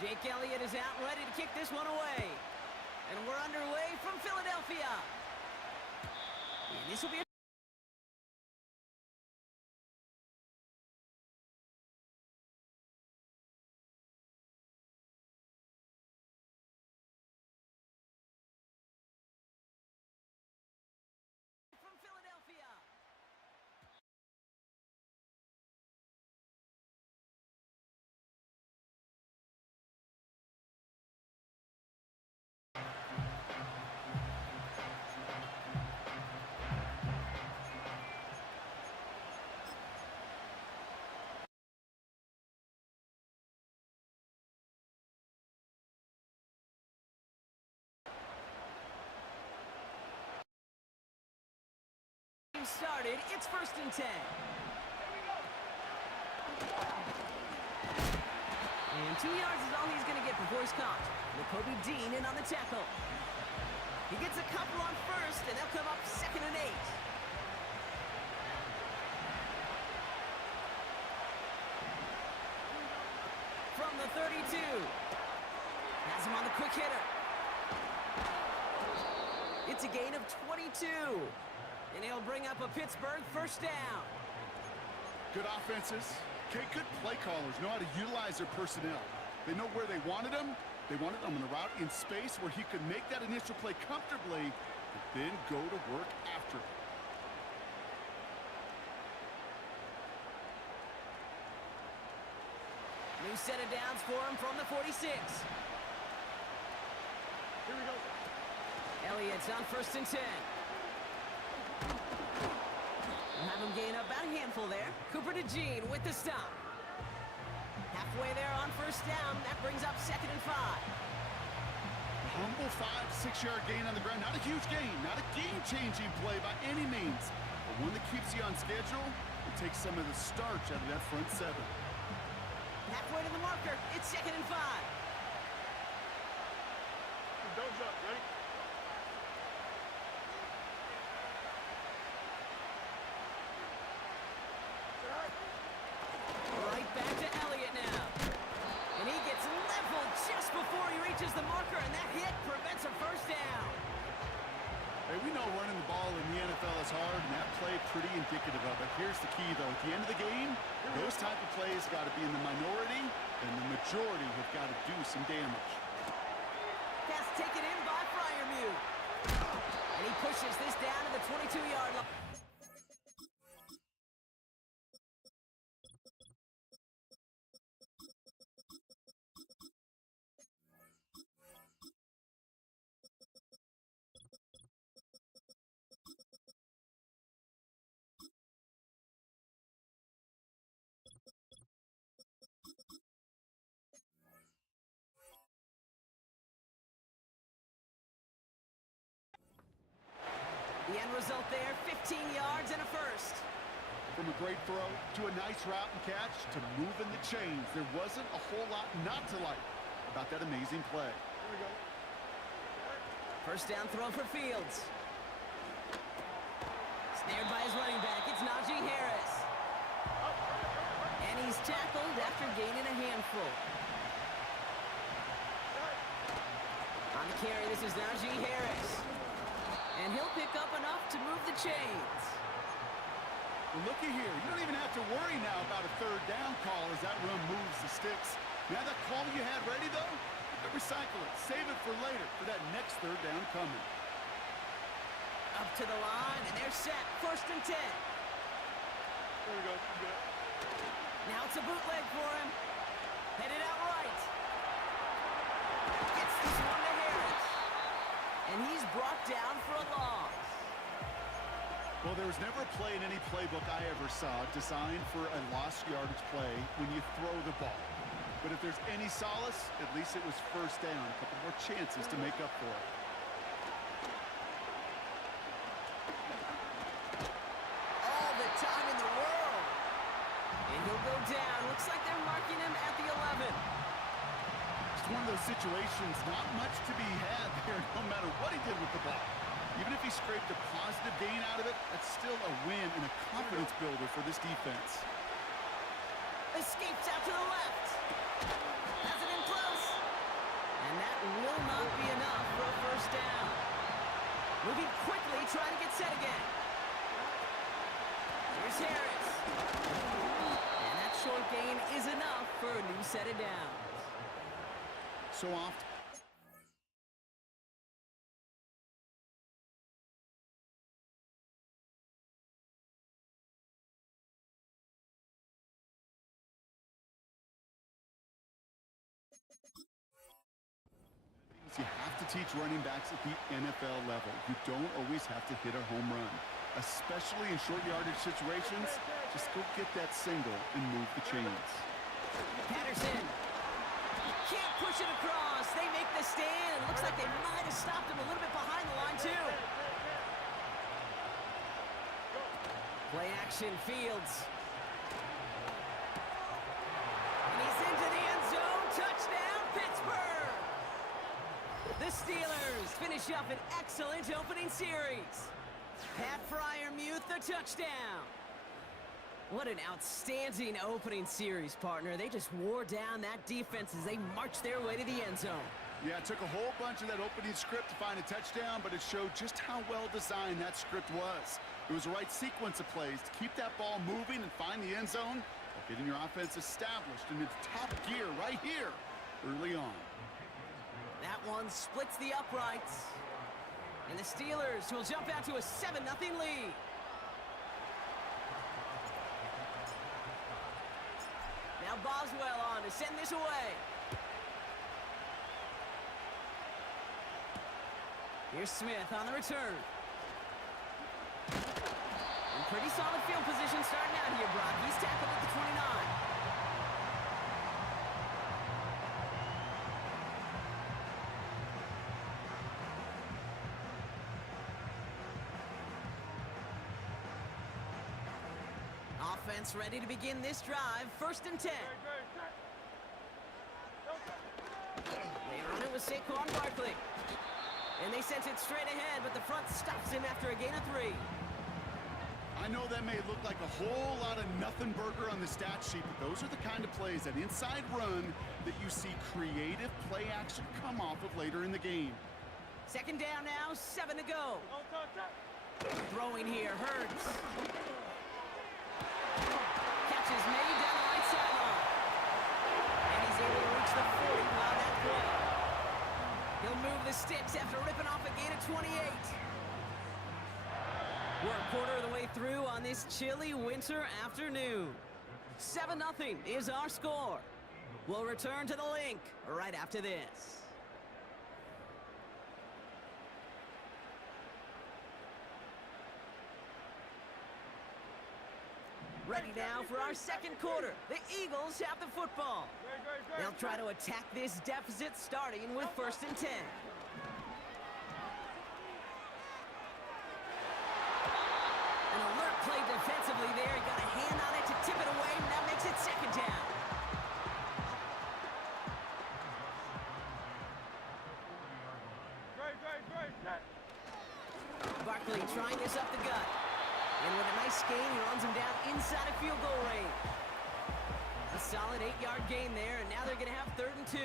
Jake Elliott is out, ready to kick this one away. And we're underway from Philadelphia. And this will be a from Philadelphia. Started, it's 1st and 10. And 2 yards is all he's going to get before he's caught. Kobe Dean in on the tackle. He gets a couple on first, and they'll come up 2nd and 8. From the 32. Has him on the quick hitter. It's a gain of 22. And he'll bring up a Pittsburgh 1st down. Good offenses. Okay, good play callers know how to utilize their personnel. They know where they wanted him. They wanted him on a route in space where he could make that initial play comfortably, but then go to work after it. New set of downs for him from the 46. Here we go. Elliott's on 1st and 10. We'll have him gain about a handful there. Cooper to Jean with the stop. Halfway there on 1st down. That brings up 2nd and 5. Humble 5-6 yard gain on the ground. Not a huge gain. Not a game-changing play by any means. But one that keeps you on schedule and takes some of the starch out of that front 7. Halfway to the marker. It's 2nd and 5. Don't jump, ready? Right back to Elliott now. And he gets leveled just before he reaches the marker, and that hit prevents a 1st down. Hey, we know running the ball in the NFL is hard, and that play pretty indicative of it. Here's the key, though. At the end of the game, those type of plays got to be in the minority, and the majority have got to do some damage. Pass taken in by Freiermuth. And he pushes this down to the 22-yard line. The end result there, 15 yards and a 1st. From a great throw to a nice route and catch to moving the chains, there wasn't a whole lot not to like about that amazing play. Here we go. 1st down throw for Fields. Snared by his running back, it's Najee Harris. And he's tackled after gaining a handful. On the carry, this is Najee Harris. And he'll pick up enough to move the chains. Well, looky here. You don't even have to worry now about a 3rd down call as that run moves the sticks. Now that call you had ready, though, you can recycle it. Save it for later for that next 3rd down coming. Up to the line, and they're set. 1st and 10. There we go. Now it's a bootleg for him. Headed out right. Gets this one to Harris. And he's brought down for a loss. Well, there was never a play in any playbook I ever saw designed for a lost yardage play when you throw the ball. But if there's any solace, at least it was 1st down. A couple more chances to make up for it. All the time in the world. And he'll go down. Looks like they're marking him at the 11. It's one of those situations, not much to be had there, no matter what he did with the ball. Even if he scraped a positive gain out of it, that's still a win and a confidence builder for this defense. Escapes out to the left. Has it in close. And that will not be enough for a first down. Moving quickly, trying to get set again. Here's Harris. And that short gain is enough for a new set of downs. So often. You have to teach running backs at the NFL level. You don't always have to hit a home run, especially in short yardage situations. Just go get that single and move the chains. Patterson. Can't push it across. They make the stand. It looks like they might have stopped him a little bit behind the line, too. Play action, Fields. And he's into the end zone. Touchdown, Pittsburgh. The Steelers finish up an excellent opening series. Pat Fryermuth, the touchdown. What an outstanding opening series, partner. They just wore down that defense as they marched their way to the end zone. Yeah, it took a whole bunch of that opening script to find a touchdown, but it showed just how well designed that script was. It was the right sequence of plays to keep that ball moving and find the end zone, while getting your offense established in its top gear right here early on. That one splits the uprights. And the Steelers will jump out to a 7-0 lead. Now Boswell on to send this away. Here's Smith on the return. And pretty solid field position starting out here, Brock. He's tackled at the 29. Offense ready to begin this drive. 1st and 10. They run it with Saquon Barkley. And they sent it straight ahead, but the front stops him after a gain of 3. I know that may look like a whole lot of nothing burger on the stat sheet, but those are the kind of plays, that inside run, that you see creative play action come off of later in the game. 2nd down now, 7 to go. Throwing here, Hurts. Catch is made down the right sideline. And he's able to reach the 40 on that play. He'll move the sticks after ripping off a gain of 28. We're a quarter of the way through on this chilly winter afternoon. 7-0 is our score. We'll return to the link right after this. Ready now for our 2nd quarter. The Eagles have the football. They'll try to attack this deficit starting with 1st and 10. An alert play defensively there. He got a hand on it to tip it away, and that makes it 2nd down. Barkley trying this up the gut. And with a nice gain, he runs him down inside of field goal range. A solid 8-yard gain there, and now they're going to have 3rd and 2.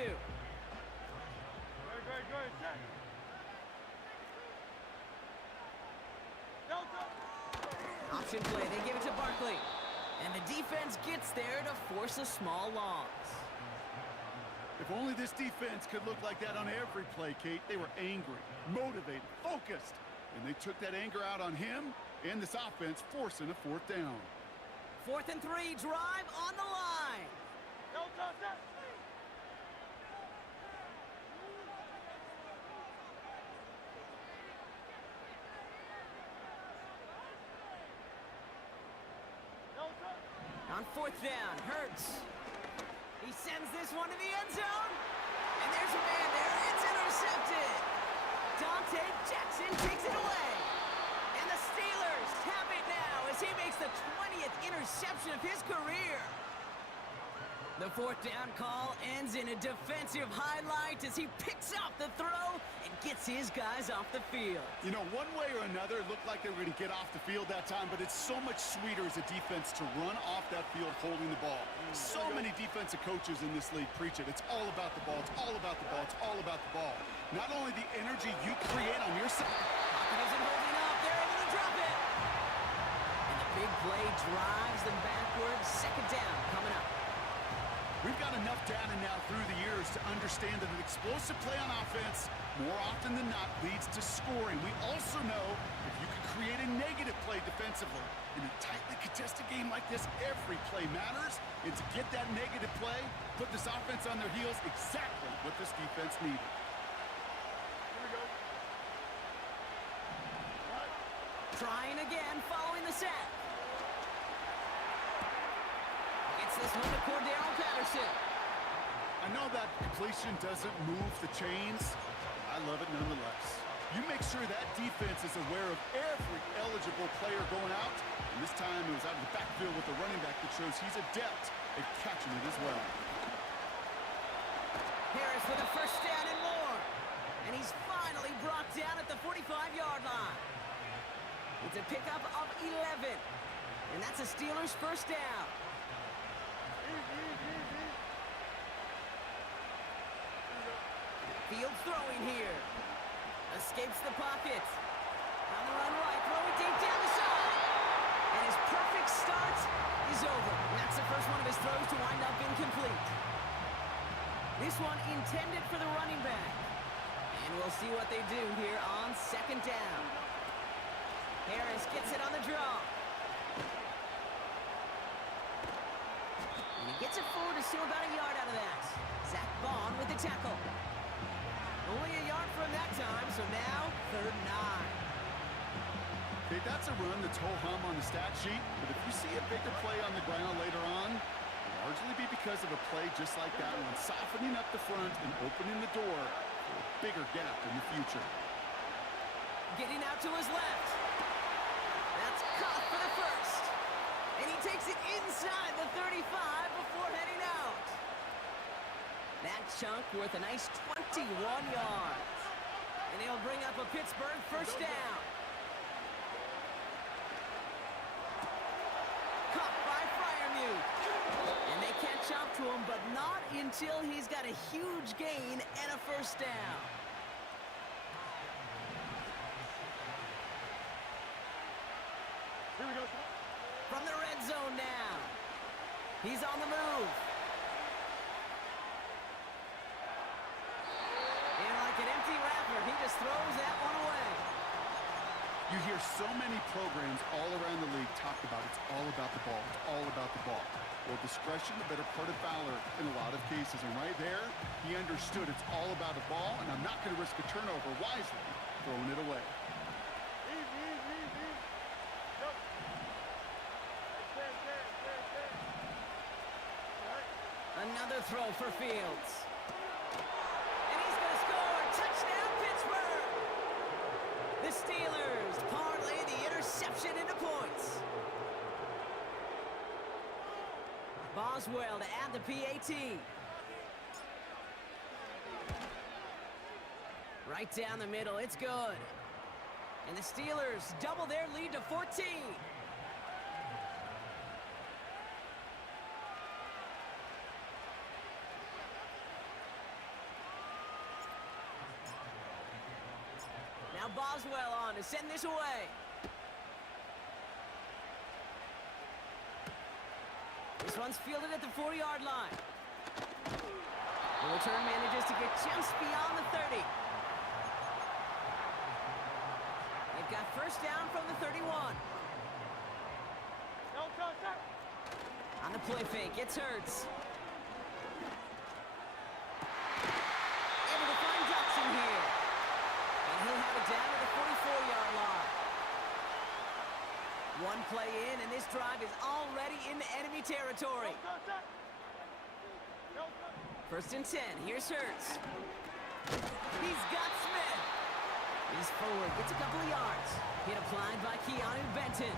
Option play, they give it to Barkley. And the defense gets there to force a small loss. If only this defense could look like that on every play, Kate. They were angry, motivated, focused. And they took that anger out on him and this offense, forcing a 4th down. 4th and 3, drive on the line. On 4th down, Hurts. He sends this one to the end zone. And there's a man there. It's intercepted. Dante Jackson takes it away. And the Steelers have it now as he makes the 20th interception of his career. The fourth down call ends in a defensive highlight as he picks up the throw and gets his guys off the field. You know, one way or another, it looked like they were going to get off the field that time, but it's so much sweeter as a defense to run off that field holding the ball. So many defensive coaches in this league preach it. It's all about the ball. It's all about the ball. It's all about the ball. Not only the energy you create on your side. Pocket isn't holding up. They're able to drop it. And the big play drives them backwards. Second down coming up. We've got enough data now through the years to understand that an explosive play on offense, more often than not, leads to scoring. We also know if you can create a negative play defensively. In a tightly contested game like this, every play matters. And to get that negative play, put this offense on their heels, exactly what this defense needed. Here we go. Trying again, following the sack. Gets this one to Cordero Patterson. I know that completion doesn't move the chains. I love it nonetheless. You make sure that defense is aware of every eligible player going out. And this time it was out of the backfield with the running back that shows he's adept at catching it as well. Harris with a first down and more. And he's finally brought down at the 45-yard line. It's a pickup of 11. And that's a Steelers first down. Field throwing here. Escapes the pocket. On the run right, throwing deep down the side. And his perfect start is over. And that's the first one of his throws to wind up incomplete. This one intended for the running back. And we'll see what they do here on second down. Harris gets it on the draw. And he gets it forward to steal about a yard out of that. Zach Bond with the tackle. Only a yard from that time, so now third and 9. Okay, that's a run that's ho-hum on the stat sheet, but if you see a bigger play on the ground later on, it'll largely be because of a play just like that one, softening up the front and opening the door for a bigger gap in the future. Getting out to his left. That's caught for the first. And he takes it inside the 35 before heading out. That chunk worth a nice 21 yards. And he'll bring up a Pittsburgh first down. Caught by Freiermuth. And they catch up to him, but not until he's got a huge gain and a first down. Here we go. From the red zone now. He's on the move. And like an empty wrapper, he just throws that one away. You hear so many programs all around the league talk about it's all about the ball. It's all about the ball. Well, discretion, the better part of valor in a lot of cases. And right there, he understood it's all about the ball, and I'm not going to risk a turnover wisely, throwing it away. Another throw for Fields. And he's going to score. Touchdown, Pittsburgh. The Steelers parlay the interception into points. Boswell to add the PAT. Right down the middle. It's good. And the Steelers double their lead to 14. Now Boswell on to send this away. This one's fielded at the 40-yard line. The return manages to get just beyond the 30. They've got first down from the 31. On the play fake, it's Hurts. Able to find Jackson here. And he'll have it down to the 44-yard line. One play in, and this drive is already into enemy territory. First and 10, here's Hurts. He's got Smith. He's forward, gets a couple of yards. Hit applied by Keanu Benton.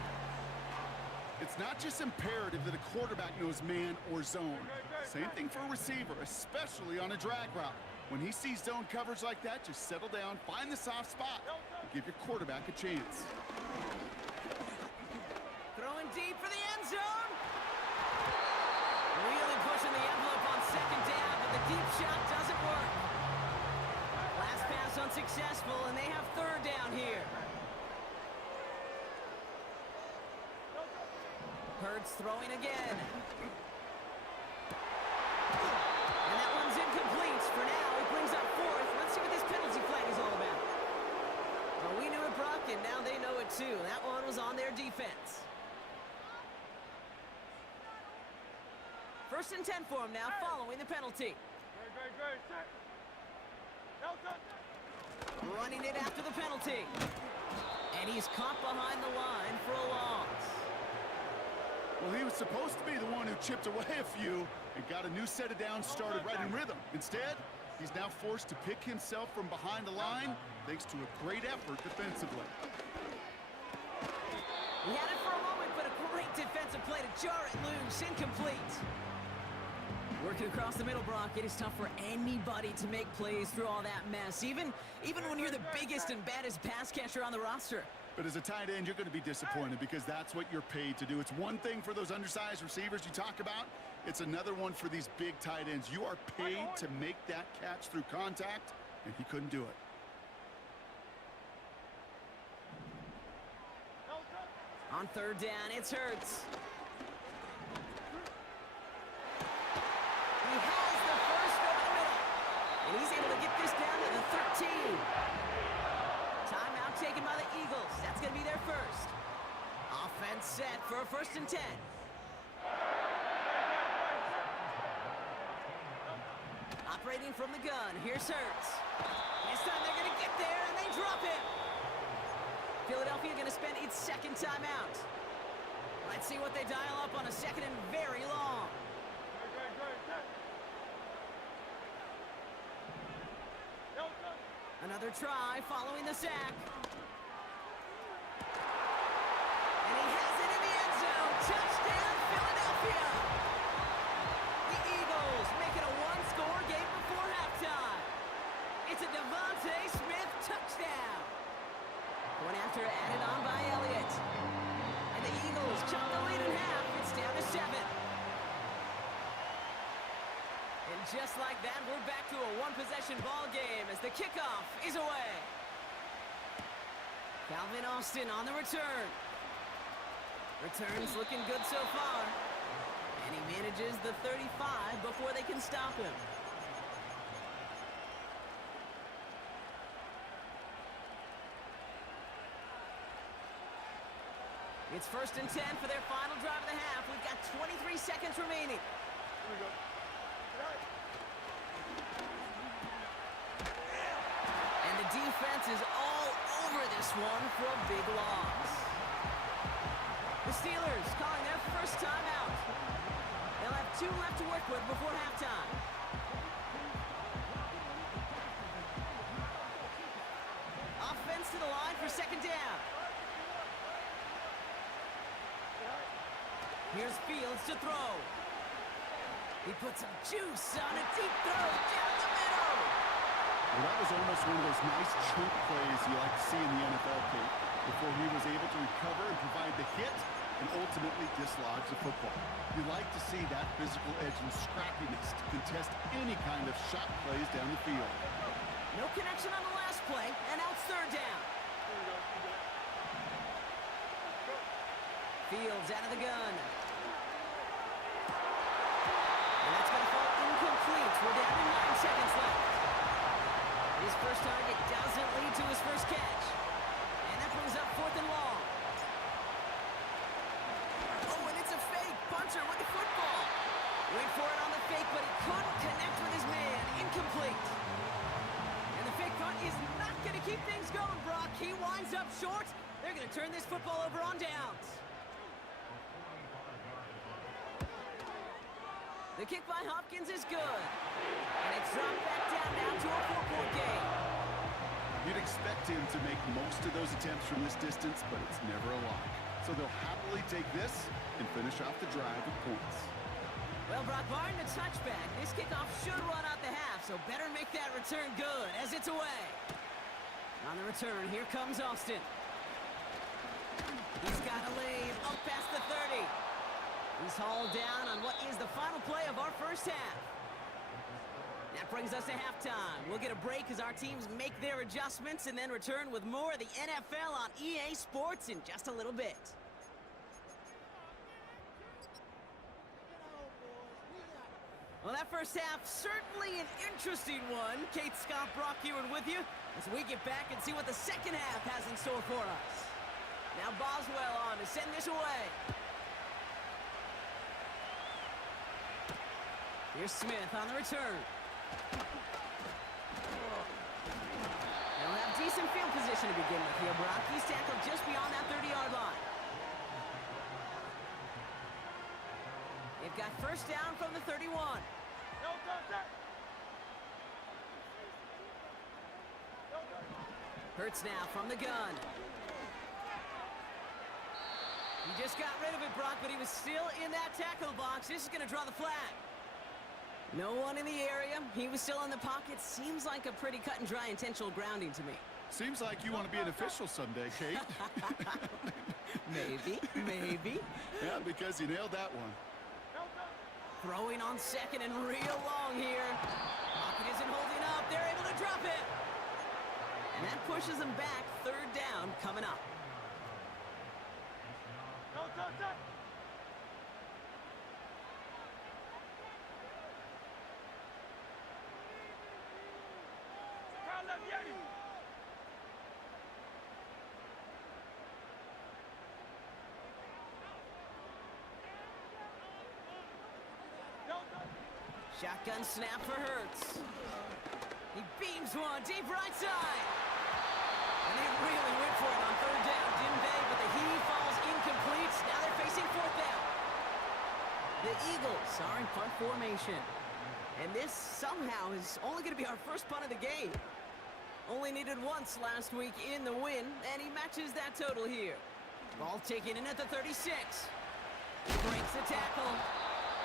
It's not just imperative that a quarterback knows man or zone. Same thing for a receiver, especially on a drag route. When he sees zone coverage like that, just settle down, find the soft spot, and give your quarterback a chance. Throwing deep for the end zone. Really pushing the envelope on second down, but the deep shot doesn't work. Last pass unsuccessful, and they have third down here. Hurts throwing again. And that one's incomplete. For now, it brings up fourth. Let's see what this penalty flag is all about. Well, we knew it, Brock, and now they know it too. That one was on their defense. First and 10 for him now, following the penalty. Running it after the penalty. And he's caught behind the line for a loss. Well, he was supposed to be the one who chipped away a few and got a new set of downs started right in rhythm. Instead, he's now forced to pick himself from behind the line thanks to a great effort defensively. He had it for a moment, but a great defensive play to jar it loose. Incomplete. Working across the middle, Brock, it is tough for anybody to make plays through all that mess, even when you're the biggest and baddest pass catcher on the roster. But as a tight end, you're going to be disappointed because that's what you're paid to do. It's one thing for those undersized receivers you talk about. It's another one for these big tight ends. You are paid to make that catch through contact, and he couldn't do it. On third down, it's Hurts. He has the first over the middle. And he's able to get this down to the 13. Timeout taken by the Eagles. That's going to be their first. Offense set for a first and 10. Operating from the gun. Here's Hurts. This time they're going to get there, and they drop it. Philadelphia going to spend its second timeout. Let's see what they dial up on a second and very long. Another try following the sack. And he has it in the end zone. Touchdown, Philadelphia. The Eagles make it a one-score game before halftime. It's a Devontae Smith touchdown. One after added on by Elliott. And the Eagles chop the lead in half. It's down to 7. And just like that, we're back to a one-possession ball game as the kickoff is away. Calvin Austin on the return. Return's looking good so far. And he manages the 35 before they can stop him. It's first and 10 for their final drive of the half. We've got 23 seconds remaining. Here we go. And the defense is all over this one for a big loss. The Steelers calling their first timeout. They'll have 2 left to work with before halftime. Offense to the line for second down. Here's Fields to throw. He puts some juice on a deep throw down the middle. Well, that was almost one of those nice chunk plays you like to see in the NFL, Kate, before he was able to recover and provide the hit and ultimately dislodge the football. You like to see that physical edge and scrappiness to contest any kind of shot plays down the field. No connection on the last play, and now it's third down. Fields out of the gun. And that's going to fall incomplete. We're down to 9 seconds left. His first target doesn't lead to his first catch. And that brings up fourth and long. Oh, and it's a fake. Punter with the football. Went for it on the fake, but he couldn't connect with his man. Incomplete. And the fake punt is not going to keep things going, Brock. He winds up short. They're going to turn this football over on downs. The kick by Hopkins is good. And it's dropped back down now to a 4-point game. You'd expect him to make most of those attempts from this distance, but it's never a lock. so they'll happily take this and finish off the drive with points. Well, Brock, barring the touchback, this kickoff should run out the half, so better make that return good as it's away. On the return, here comes Austin. He's got a lead up past the 30. He's hauled down on what is the final play of our first half. That brings us to halftime. We'll get a break as our teams make their adjustments and then return with more of the NFL on EA Sports in just a little bit. Well, that first half, certainly an interesting one. Kate, Scott, Brock here and with you as we get back and see what the second half has in store for us. Now Boswell on to send this away. Here's Smith on the return. They'll have decent field position to begin with here, Brock. He's tackled just beyond that 30-yard line. They've got first down from the 31. Hurts now from the gun. He just got rid of it, Brock, but he was still in that tackle box. This is going to draw the flag. No one in the area. He was still in the pocket. Seems like a pretty cut and dry intentional grounding to me. Seems like you want to be an official someday, Kate. Maybe. Yeah, because you nailed that one. Throwing on second and real long here. Pocket isn't holding up. They're able to drop it. And that pushes them back. Third down coming up. Shotgun snap for Hurts. He beams one deep right side. And they really went for it on third down, didn't they? But the heave falls incomplete. Now they're facing fourth down. The Eagles are in punt formation. And this somehow is only going to be our first punt of the game. Only needed once last week in the win, and he matches that total here. Ball taken in at the 36. He breaks the tackle.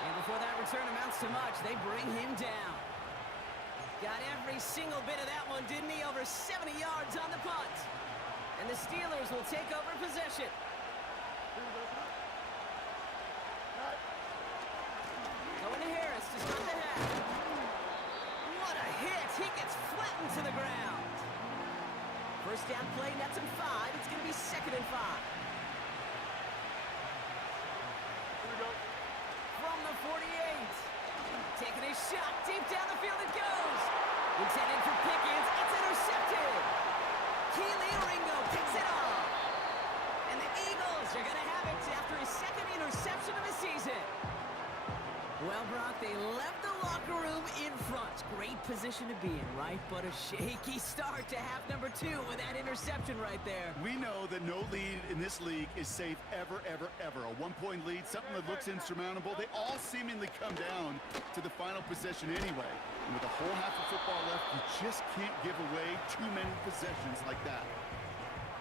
And before that return amounts to much, they bring him down. Got every single bit of that one, didn't he? Over 70 yards on the punt. And the Steelers will take over possession. Going to Harris to start the half. What a hit! He gets flattened to the ground. First down play, nets him 5. It's going to be 2nd and 5. From the 48. Taking a shot deep down the field it goes. Intended for Pickens. It's intercepted. Keely Ringo picks it off. And the Eagles are going to have it after his second interception of the season. Well, Brock, they left the locker room in front. Great position to be in, right? But a shaky start to half number 2 with that interception right there. We know that no lead in this league is safe ever, ever, ever. A one-point lead, something that looks insurmountable. They all seemingly come down to the final possession anyway. And with a whole half of football left, you just can't give away too many possessions like that.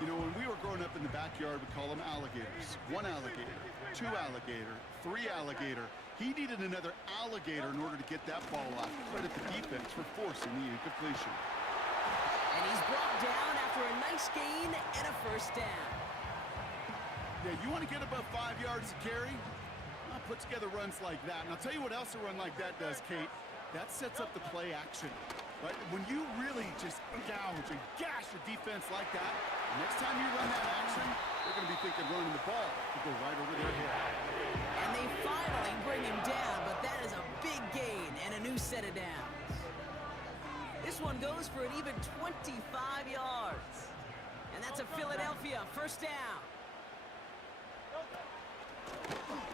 You know, when we were growing up in the backyard, we call them alligators. 1 alligator, 2 alligator, 3 alligator. He needed another alligator in order to get that ball off. Credit the defense for forcing the incompletion. And he's brought down after a nice gain and a first down. Yeah, you want to get above 5 yards to carry? Well, put together runs like that. And I'll tell you what else a run like that does, Kate. That sets up the play action. Right? When you really just gouge and gash your defense like that, next time you run that action, they're going to be thinking running the ball to go right over their head. And they finally bring him down, but that is a big gain and a new set of downs. This one goes for an even 25 yards. And that's a Philadelphia first down.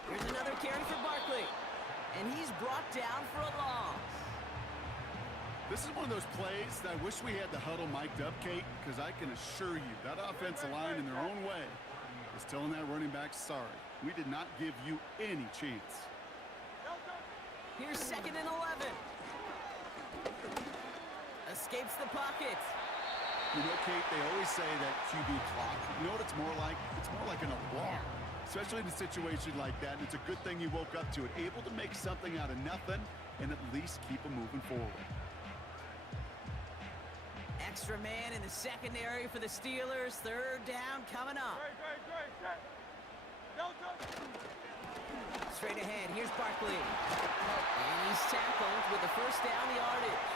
Here's another carry for Barkley. And he's brought down for a loss. This is one of those plays that I wish we had the huddle mic'd up, Kate, because I can assure you that offensive line in their own way is telling that running back, sorry, we did not give you any chance. Here's 2nd and 11. Escapes the pocket. You know, Kate, they always say that QB clock. You know what it's more like? It's more like an alarm, especially in a situation like that. And it's a good thing you woke up to it, able to make something out of nothing and at least keep them moving forward. Extra man in the secondary for the Steelers. Third down coming up. Straight ahead, here's Barkley. And he's tackled with the first down yardage.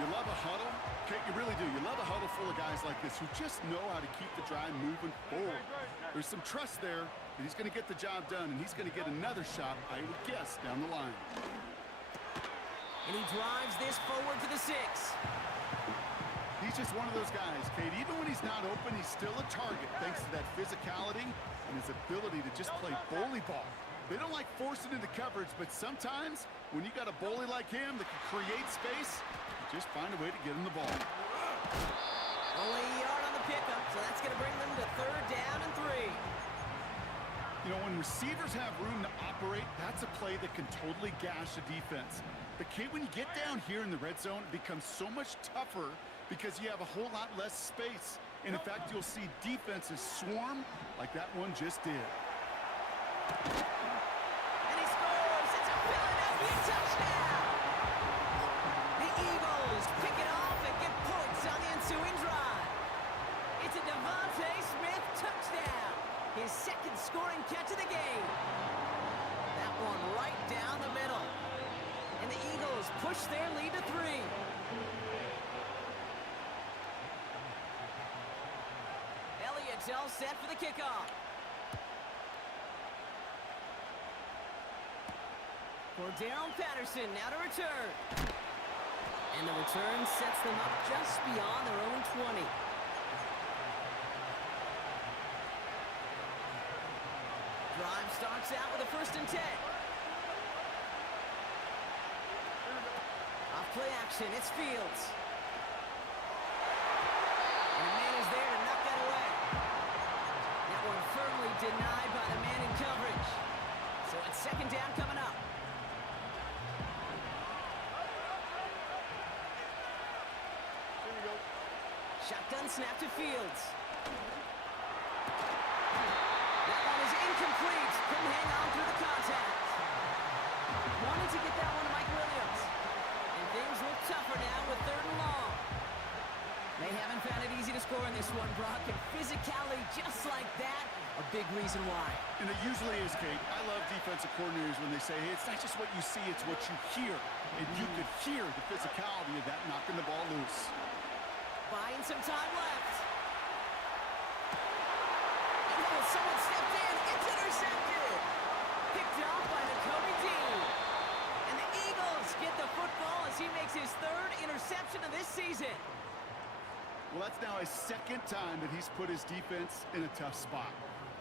You love a huddle? Kate, you really do. You love a huddle full of guys like this who just know how to keep the drive moving forward. There's some trust there that he's going to get the job done, and he's going to get another shot, I would guess, down the line. And he drives this forward to the 6. He's just one of those guys, Kate. Even when he's not open, he's still a target thanks to that physicality and his ability to just play bully ball. They don't like forcing into coverage, but sometimes when you got a bully like him that can create space, you just find a way to get him the ball. Only a yard on the pickup, so that's going to bring them to third down and 3. You know, when receivers have room to operate, that's a play that can totally gash a defense. But, Kate, when you get down here in the red zone, it becomes so much tougher because you have a whole lot less space. And, in fact, you'll see defenses swarm like that one just did. And he scores! It's a Philadelphia touchdown! The Eagles pick it off and get points on the ensuing drive. It's a Devontae Smith touchdown! His second scoring catch of the game. That one right down the middle. And the Eagles push their lead to 3. Elliott's all set for the kickoff. Cordero Patterson now to return. And the return sets them up just beyond their own 20. Drive starts out with a 1st and 10. Off play action, it's Fields. And the man is there to knock that away. That one firmly denied by the man in coverage. So it's 2nd down coming up. Shotgun snap to Fields. That one is incomplete. Couldn't hang on through the contact. Wanted to get that one to Mike Williams. And things look tougher now with 3rd and long. They haven't found it easy to score in this one, Brock. And physicality just like that, a big reason why. And it usually is, Kate. I love defensive coordinators when they say, hey, it's not just what you see, it's what you hear. And you could hear the physicality of that knocking the ball loose. Buying some time left. And someone stepped in. It's intercepted. Picked off by Nakobe Dean. And the Eagles get the football as he makes his 3rd interception of this season. Well, that's now his 2nd time that he's put his defense in a tough spot.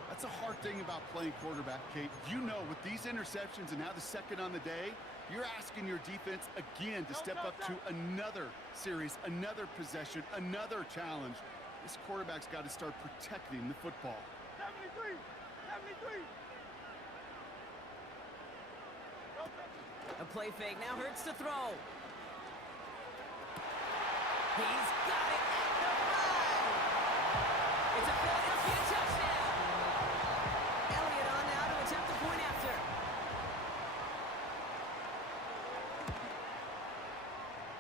That's a hard thing about playing quarterback, Kate. You know, with these interceptions and now the 2nd on the day, you're asking your defense again to step up to another series, another possession, another challenge. This quarterback's got to start protecting the football. 73! A play fake now hurts to throw. He's got it at the 5. It's a Philadelphia touchdown. Elliott on now to attempt the point after.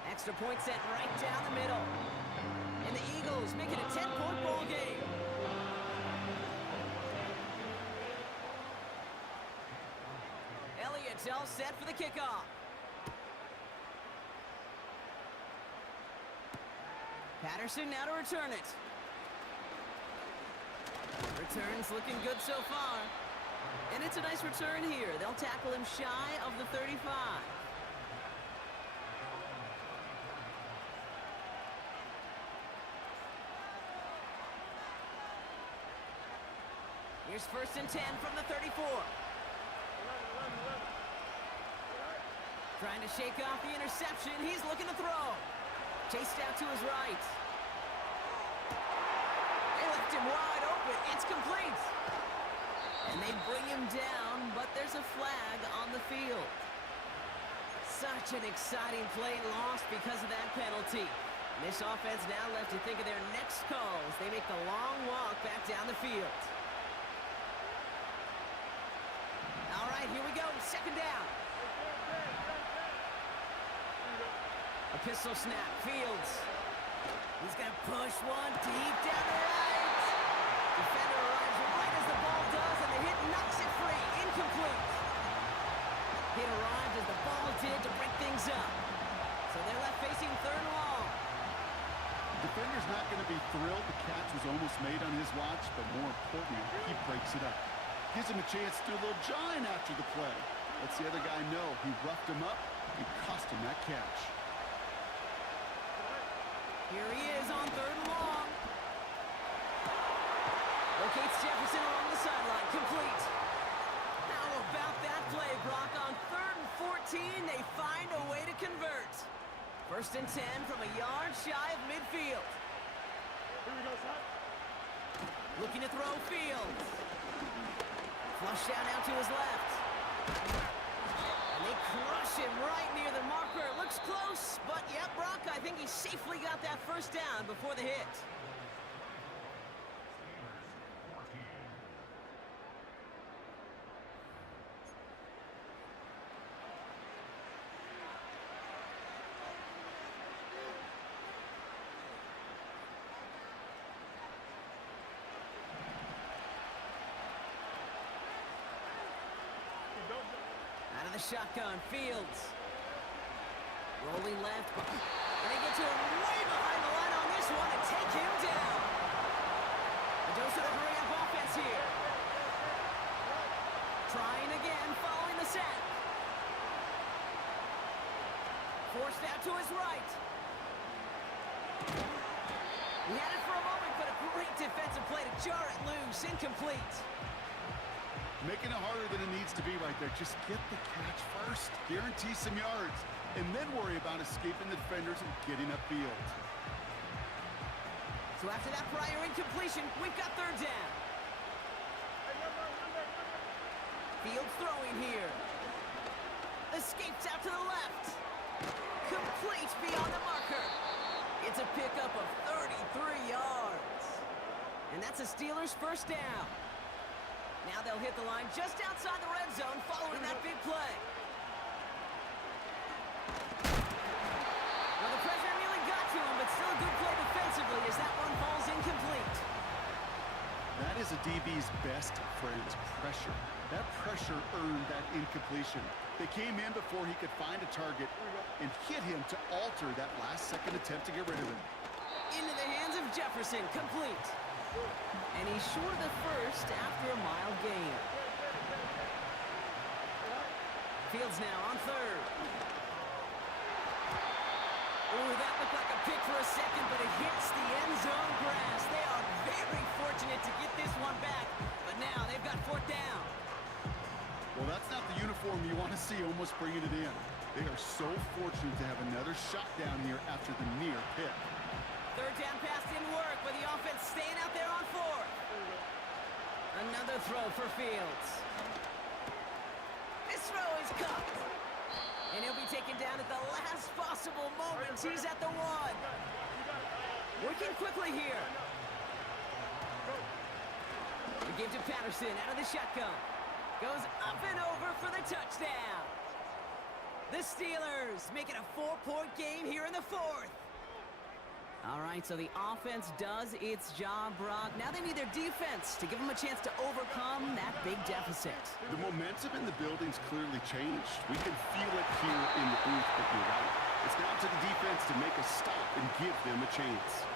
Extra point set right down the middle. And the Eagles make it a 10-point ball game. Elliott's all set for the kickoff. Patterson now to return it. Return's looking good so far. And it's a nice return here. They'll tackle him shy of the 35. Here's 1st and 10 from the 34. Trying to shake off the interception. He's looking to throw. Chased out to his right. They left him wide open. It's complete. And they bring him down, but there's a flag on the field. Such an exciting play lost because of that penalty. And this offense now left to think of their next call as they make the long walk back down the field. All right, here we go. Second down. A pistol snap. Fields. He's going to push one deep down the right. Defender arrives right as the ball does, and the hit knocks it free. Incomplete. Hit arrived as the ball did to break things up. So they're left facing third and long. The defender's not going to be thrilled the catch was almost made on his watch, but more importantly, he breaks it up. Gives him a chance to do a little jawing after the play. Lets the other guy know he roughed him up and cost him that catch. Here he is on third and long. Locates Jefferson along the sideline. Complete. How about that play, Brock? On third and 14, they find a way to convert. First and 10 from a yard shy of midfield. Here we go, son. Looking to throw Fields. Flush down out to his left. And they crush him right near the marker. Looks close, but yeah, Brock, I think he safely got that first down before the hit. Out of the shotgun, Fields. Rolling left, and they get to him way behind the line on this one and take him down. The dose of the hurry-up offense here. Trying again, following the sack. Forced out to his right. He had it for a moment, but a great defensive play to jar it loose. Incomplete. Making it harder than it needs to be right there. Just get the catch first. Guarantee some yards. And then worry about escaping the defenders and getting upfield. So after that prior incompletion, we've got third down. Fields throwing here. Escapes out to the left. Complete beyond the marker. It's a pickup of 33 yards. And that's a Steelers first down. Now they'll hit the line just outside the red zone following that big play. Well, the pressure nearly got to him, but still a good play defensively as that one falls incomplete. That is a DB's best friend, pressure. That pressure earned that incompletion. They came in before he could find a target and hit him to alter that last-second attempt to get rid of him. Into the hands of Jefferson, complete. And he's short of the first after a mild gain. Fields now on third. Ooh, that looked like a pick for a second, but it hits the end zone grass. They are very fortunate to get this one back, but now they've got fourth down. Well, that's not the uniform you want to see almost bringing it in. They are so fortunate to have another shot down here after the near pick. Third down pass didn't work, but the offense staying out there on fourth. Another throw for Fields. This throw is caught. And he'll be taken down at the last possible moment. He's at the one. Working quickly here. We give to Patterson out of the shotgun. Goes up and over for the touchdown. The Steelers make it a 4-point game here in the fourth. All right, so the offense does its job, Brock. Now they need their defense to give them a chance to overcome that big deficit. The momentum in the building's clearly changed. We can feel it here in the booth, but you're right. It's now to the defense to make a stop and give them a chance.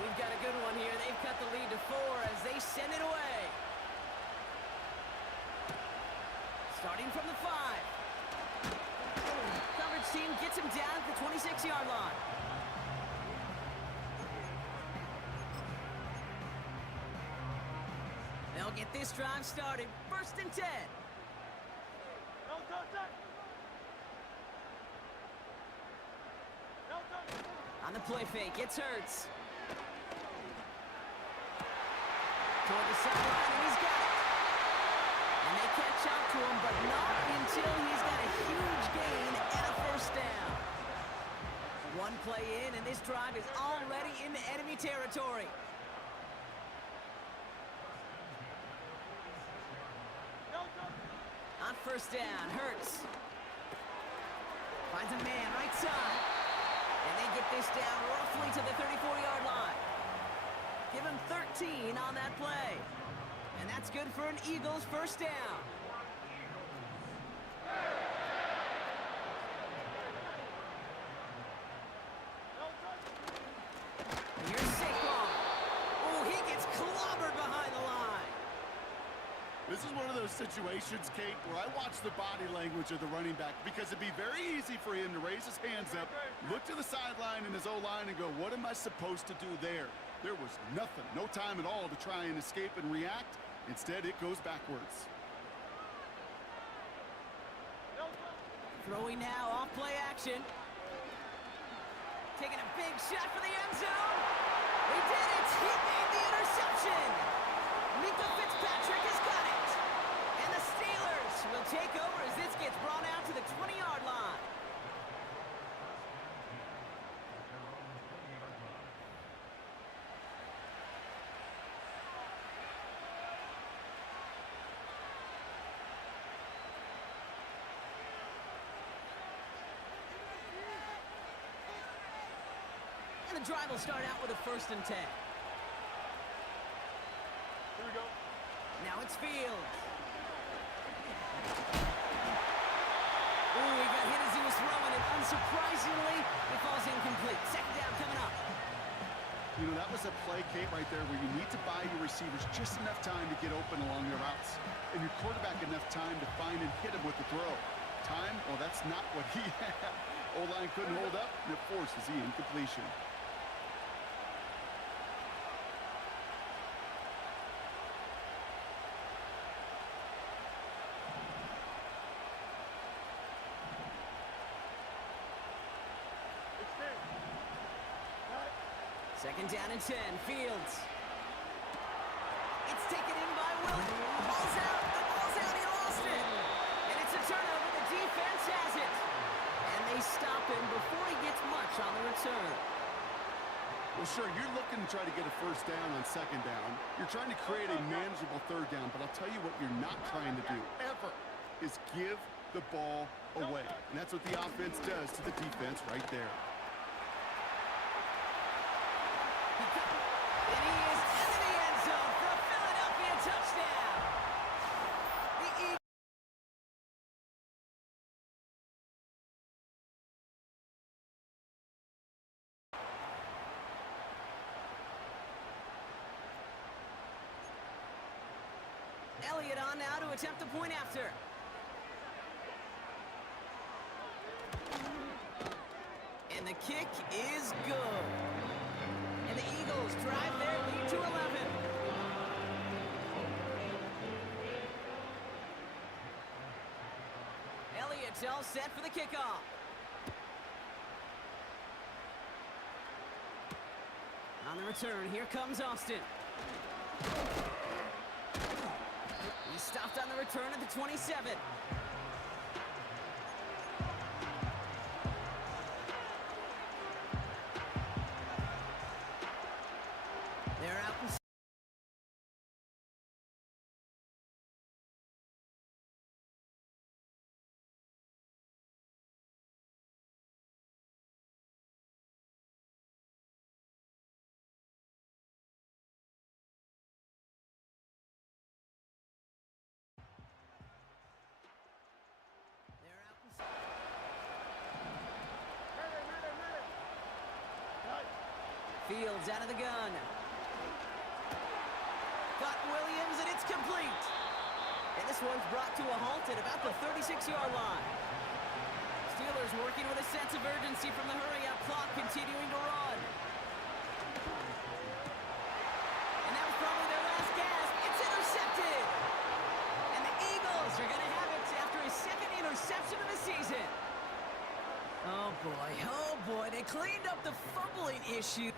We've got a good one here. They've cut the lead to 4 as they send it away. Starting from the 5. Coverage team gets him down at the 26-yard line. They'll get this drive started. First and 10. On the play fake, it's Hurts. Toward the sideline, and he's got it. One play in, and this drive is already into enemy territory. On first down, Hurts. Finds a man, right side. And they get this down roughly to the 34-yard line. Give him 13 on that play. And that's good for an Eagles first down. Here's Saquon. Oh, he gets clobbered behind the line. This is one of those situations, Kate, where I watch the body language of the running back because it'd be very easy for him to raise his hands up, look to the sideline in his O-line and go, what am I supposed to do there? There was nothing, no time at all to try and escape and react. Instead, it goes backwards. Throwing now, off play action. Taking a big shot for the end zone. He did it! He made the interception! Mika Fitzpatrick has got it! And the Steelers will take over as this gets brought out to the 20-yard line. And the drive will start out with a 1st and 10. Here we go. Now it's Fields. Ooh, he got hit as he was throwing it. Unsurprisingly, it falls incomplete. Second down coming up. You know, that was a play, Kate, right there where you need to buy your receivers just enough time to get open along your routes. And your quarterback enough time to find and hit him with the throw. Time, well, that's not what he had. O-line couldn't hold up, and it forces the incompletion. Second down and 10, Fields. It's taken in by Williams. The ball's out, he lost it. And it's a turnover, the defense has it. And they stop him before he gets much on the return. Well, sure, you're looking to try to get a first down on second down. You're trying to create a manageable third down, but I'll tell you what you're not trying to do, ever, is give the ball away. And that's what the offense does to the defense right there. And he is into the end zone for a Philadelphia touchdown. The Eagles. Elliott on now to attempt a point after. And the kick is good. And the Eagles drive their lead to 11. Elliott's all set for the kickoff. On the return, here comes Austin. He stopped on the return at the 27. They're out in Fields out of the gun. Got Williams, and it's complete. And this one's brought to a halt at about the 36-yard line. Steelers working with a sense of urgency from the hurry-up clock, continuing to run. And that was probably their last gasp. It's intercepted. And the Eagles are going to have it after his second interception of the season. Oh, boy. They cleaned up the fumbling issue.